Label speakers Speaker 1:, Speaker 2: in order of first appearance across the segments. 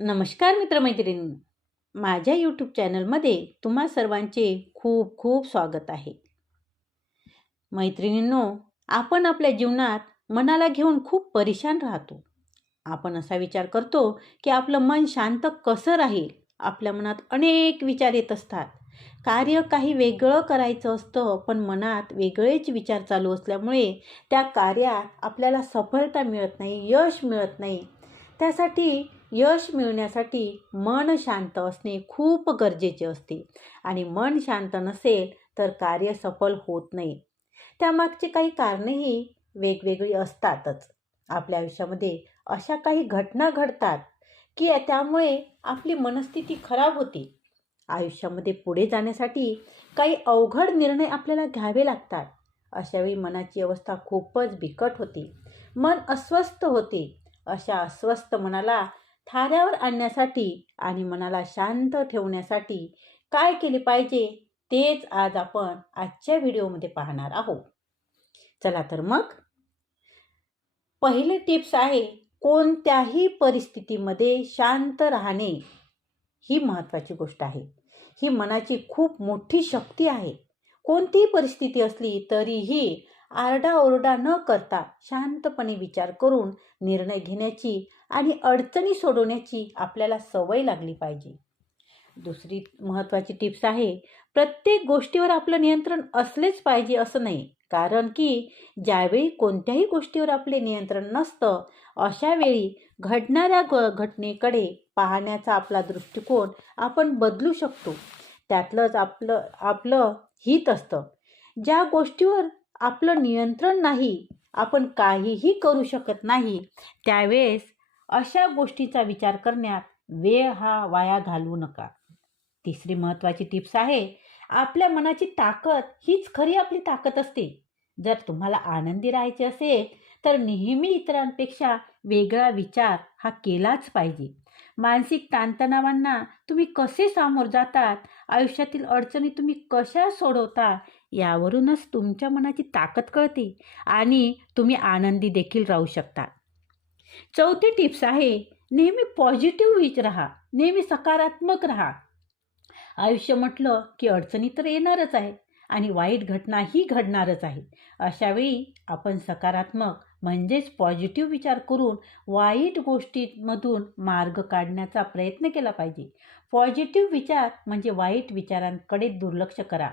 Speaker 1: नमस्कार मित्रमैत्रिणी माझ्या यूट्यूब चॅनलमध्ये तुम्हा सर्वांचे खूप खूप स्वागत आहे. मैत्रिणींनो आपण आपल्या जीवनात मनाला घेऊन खूप परेशान राहतो. आपण असा विचार करतो की आपलं मन शांत कसं राहील? आपल्या मनात अनेक विचार येत असतात. कार्य काही वेगळं करायचं असतं पण मनात वेगळेच विचार चालू असल्यामुळे त्या कार्यात आपल्याला सफलता मिळत नाही यश मिळत नाही. त्यासाठी यश मिळण्यासाठी मन शांत असणे खूप गरजेचे असते. आणि मन शांत नसेल तर कार्य सफल होत नाही. त्यामागचे काही कारणेही वेगवेगळी असतातच. आपल्या आयुष्यामध्ये अशा काही घटना घडतात की त्यामुळे आपली मनस्थिती खराब होते. आयुष्यामध्ये पुढे जाण्यासाठी काही अवघड निर्णय आपल्याला घ्यावे लागतात. अशावेळी मनाची अवस्था खूपच बिकट होते. मन अस्वस्थ होते. अशा अस्वस्थ मनाला थाऱ्यावर आणण्यासाठी आणि मनाला शांत ठेवण्यासाठी काय केले पाहिजे तेच आज आपण आजच्या व्हिडिओमध्ये पाहणार आहोत. चला तर मग. पहिले टिप्स आहे कोणत्याही परिस्थितीमध्ये शांत राहणे ही महत्त्वाची गोष्ट आहे. ही मनाची खूप मोठी शक्ती आहे. कोणतीही परिस्थिती असली तरीही आरडाओरडा न करता शांतपणे विचार करून निर्णय घेण्याची आणि अडचणी सोडवण्याची आपल्याला सवय लागली पाहिजे. दुसरी महत्त्वाची टिप्स आहे प्रत्येक गोष्टीवर आपलं नियंत्रण असलेच पाहिजे असं नाही. कारण की ज्यावेळी कोणत्याही गोष्टीवर आपले नियंत्रण नसतं अशा वेळी घडणाऱ्या ग घटनेकडे पाहण्याचा आपला दृष्टिकोन आपण बदलू शकतो. त्यातलंच आपलं आपलं हित असतं. ज्या गोष्टीवर आपलं नियंत्रण नाही आपण काहीही करू शकत नाही त्यावेळेस अशा गोष्टीचा विचार करण्यात वेळ हा वाया घालवू नका. तिसरी महत्त्वाची टिप्स आहे आपल्या मनाची ताकद हीच खरी आपली ताकद असते. जर तुम्हाला आनंदी राहायचे असेल तर नेहमी इतरांपेक्षा वेगळा विचार हा केलाच पाहिजे. मानसिक ताणतणावांना तुम्ही कसे सामोर जातात? आयुष्यातील अडचणी तुम्ही कशा सोडवता? यावरूनच तुमच्या मनाची ताकद कळते आणि तुम्ही आनंदी देखील राहू शकता. चौथी टिप्स आहे नेहमी पॉझिटिव्ह विच राहा नेहमी सकारात्मक राहा. आयुष्य म्हटलं की अडचणी तर येणारच आहे आणि वाईट घटनाही घडणारच आहे अशावेळी आपण सकारात्मक म्हणजेच पॉझिटिव्ह विचार करून वाईट गोष्टींमधून मार्ग काढण्याचा प्रयत्न केला पाहिजे. पॉझिटिव्ह विचार म्हणजे वाईट विचारांकडे दुर्लक्ष करा.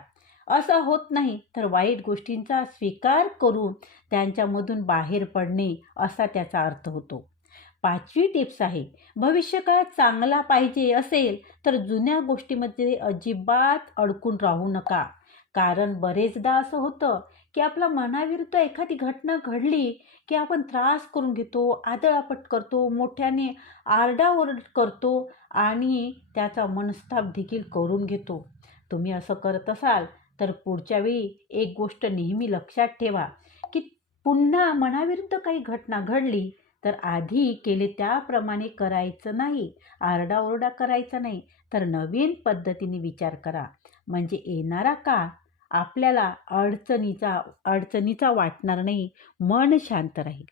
Speaker 1: असं होत नाही. तर वाईट गोष्टींचा स्वीकार करून त्यांच्यामधून बाहेर पडणे असा त्याचा अर्थ होतो. पाचवी टिप्स आहे भविष्यकाळ चांगला पाहिजे असेल तर जुन्या गोष्टीमध्ये अजिबात अडकून राहू नका. कारण बरेचदा असं होतं की आपला मनाविरुद्ध एखादी घटना घडली की आपण त्रास करून घेतो आदळापट करतो मोठ्याने आरडाओरड करतो आणि त्याचा मनस्ताप देखील करून घेतो. तुम्ही असं करत असाल तर पुढच्या वेळी एक गोष्ट नेहमी लक्षात ठेवा की पुन्हा मनाविरुद्ध काही घटना घडली तर आधी केले त्याप्रमाणे करायचं नाही आरडाओरडा करायचा नाही. तर नवीन पद्धतीने विचार करा. म्हणजे येणारा काळ आपल्याला अडचणीचा अडचणीचा वाटणार नाही मन शांत राहील.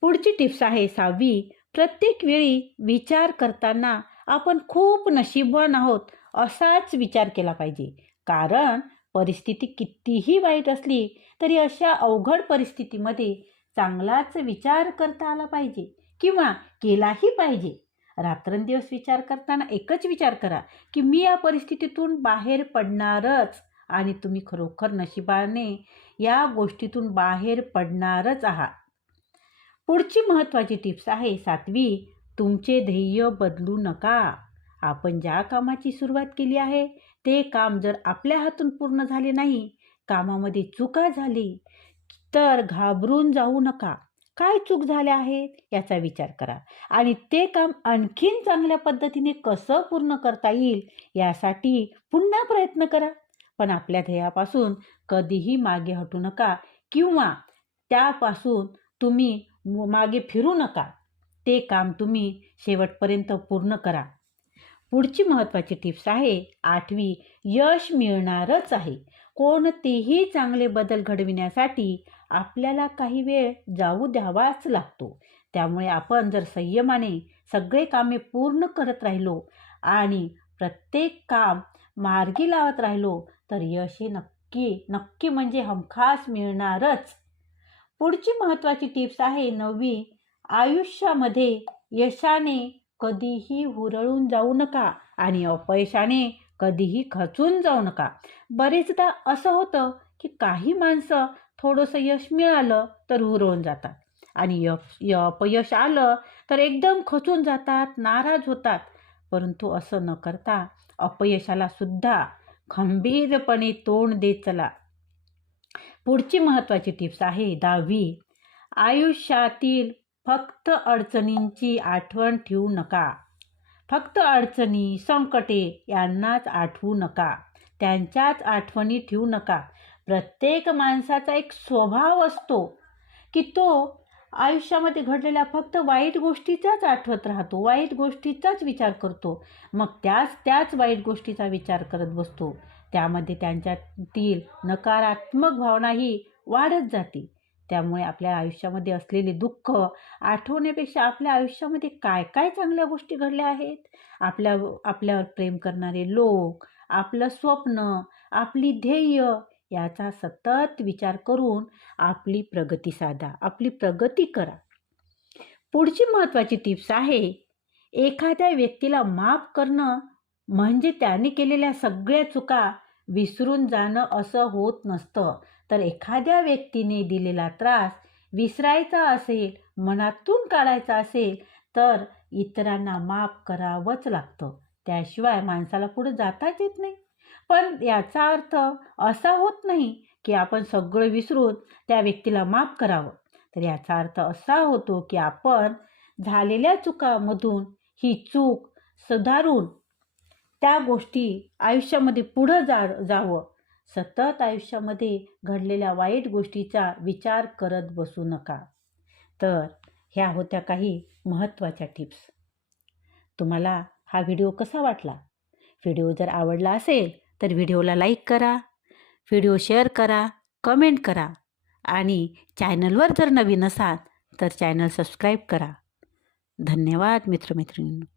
Speaker 1: पुढची टिप्स आहे सहावी प्रत्येक वेळी विचार करताना आपण खूप नशीबवान आहोत असाच विचार केला पाहिजे. कारण परिस्थिती कितीही वाईट असली तरी अशा अवघड परिस्थितीमध्ये चांगलाच विचार करता आला पाहिजे किंवा केलाही पाहिजे. रात्रंदिवस विचार करताना एकच विचार करा की मी या परिस्थितीतून बाहेर पडणारच आणि तुम्ही खरोखर नशिबाने या गोष्टीतून बाहेर पडणारच आहात. पुढची महत्त्वाची टिप्स आहे सातवी तुमचे ध्येय बदलू नका. आपण ज्या कामाची सुरुवात केली आहे ते काम जर आपल्या हातून पूर्ण झाले नाही कामामध्ये चुका झाली तर घाबरून जाऊ नका. काय चूक झाल्या आहेत याचा विचार करा. आणि ते काम आणखीन चांगल्या पद्धतीने कसं पूर्ण करता येईल यासाठी पुन्हा प्रयत्न करा. पण आपल्या ध्येयापासून कधीही मागे हटू नका किंवा त्यापासून तुम्ही मागे फिरू नका. ते काम तुम्ही शेवटपर्यंत पूर्ण करा. पुढची महत्त्वाची टिप्स आहे. आठवी यश मिळणारच आहे. कोणतेही चांगले बदल घडविण्यासाठी आपल्याला काही वेळ जाऊ द्यावाच लागतो. त्यामुळे आपण जर संयमाने सगळे कामे पूर्ण करत राहिलो आणि प्रत्येक काम मार्गी लावत राहिलो तर यश हे नक्की नक्की म्हणजे हमखास मिळणारच. पुढची महत्त्वाची टिप्स आहे नववी आयुष्यामध्ये यशाने कधीही हुरळून जाऊ नका आणि अपयशाने कधीही खचून जाऊ नका. बरेचदा असं होतं की काही माणसं थोडंसं यश मिळालं तर हुरळून जातात आणि यश य अपयश आलं तर एकदम खचून जातात नाराज होतात. परंतु असं न करता अपयशाला सुद्धा खंबीरपणे तोंड देत चला. पुढची महत्त्वाची टिप्स आहे दहावी. आयुष्यातील फक्त अडचणींची आठवण ठेवू नका. फक्त अडचणी संकटे यांनाच आठवू नका. त्यांच्याच आठवणी ठेवू नका. प्रत्येक माणसाचा एक स्वभाव असतो की तो आयुष्यामध्ये घडलेल्या फक्त वाईट गोष्टीचाच आठवत राहतो वाईट गोष्टीचाच विचार करतो. मग त्याच त्याच वाईट गोष्टीचा विचार करत बसतो. त्यामध्ये त्यांच्यातील नकारात्मक भावनाही वाढत जाते. त्यामुळे आपल्या आयुष्यामध्ये असलेले दुःख आठवण्यापेक्षा आपल्या आयुष्यामध्ये काय काय चांगल्या गोष्टी घडल्या आहेत? आपल्या आपल्यावर प्रेम करणारे लोक आपलं स्वप्न आपली ध्येय याचा सतत विचार करून आपली प्रगती साधा आपली प्रगती करा. पुढची महत्त्वाची टिप्स आहे एखाद्या व्यक्तीला माफ करणं म्हणजे त्याने केलेल्या सगळ्या चुका विसरून जाणं असं होत नसतं. तर एखाद्या व्यक्तीने दिलेला त्रास विसरायचा असेल मनातून काढायचा असेल तर इतरांना माफ करावंच लागतं. त्याशिवाय माणसाला पुढे जाताच येत नाही. पण याचा अर्थ असा होत नाही की आपण सगळं विसरून त्या व्यक्तीला माफ करावं. तर याचा अर्थ असा होतो की आपण झालेल्या चुकामधून ही चूक सुधारून त्या गोष्टी आयुष्यामध्ये पुढं जा जावं. सतत आयुष्यामध्ये घडलेल्या वाईट गोष्टीचा विचार करत बसू नका. तर ह्या होत्या काही महत्त्वाच्या टिप्स. तुम्हाला हा व्हिडिओ कसा वाटला? व्हिडिओ जर आवडला असेल तर व्हिडिओला लाईक करा व्हिडिओ शेअर करा कमेंट करा आणि चॅनलवर जर नवीन असाल तर चॅनल सबस्क्राईब करा. धन्यवाद मित्रमैत्रिणींनो.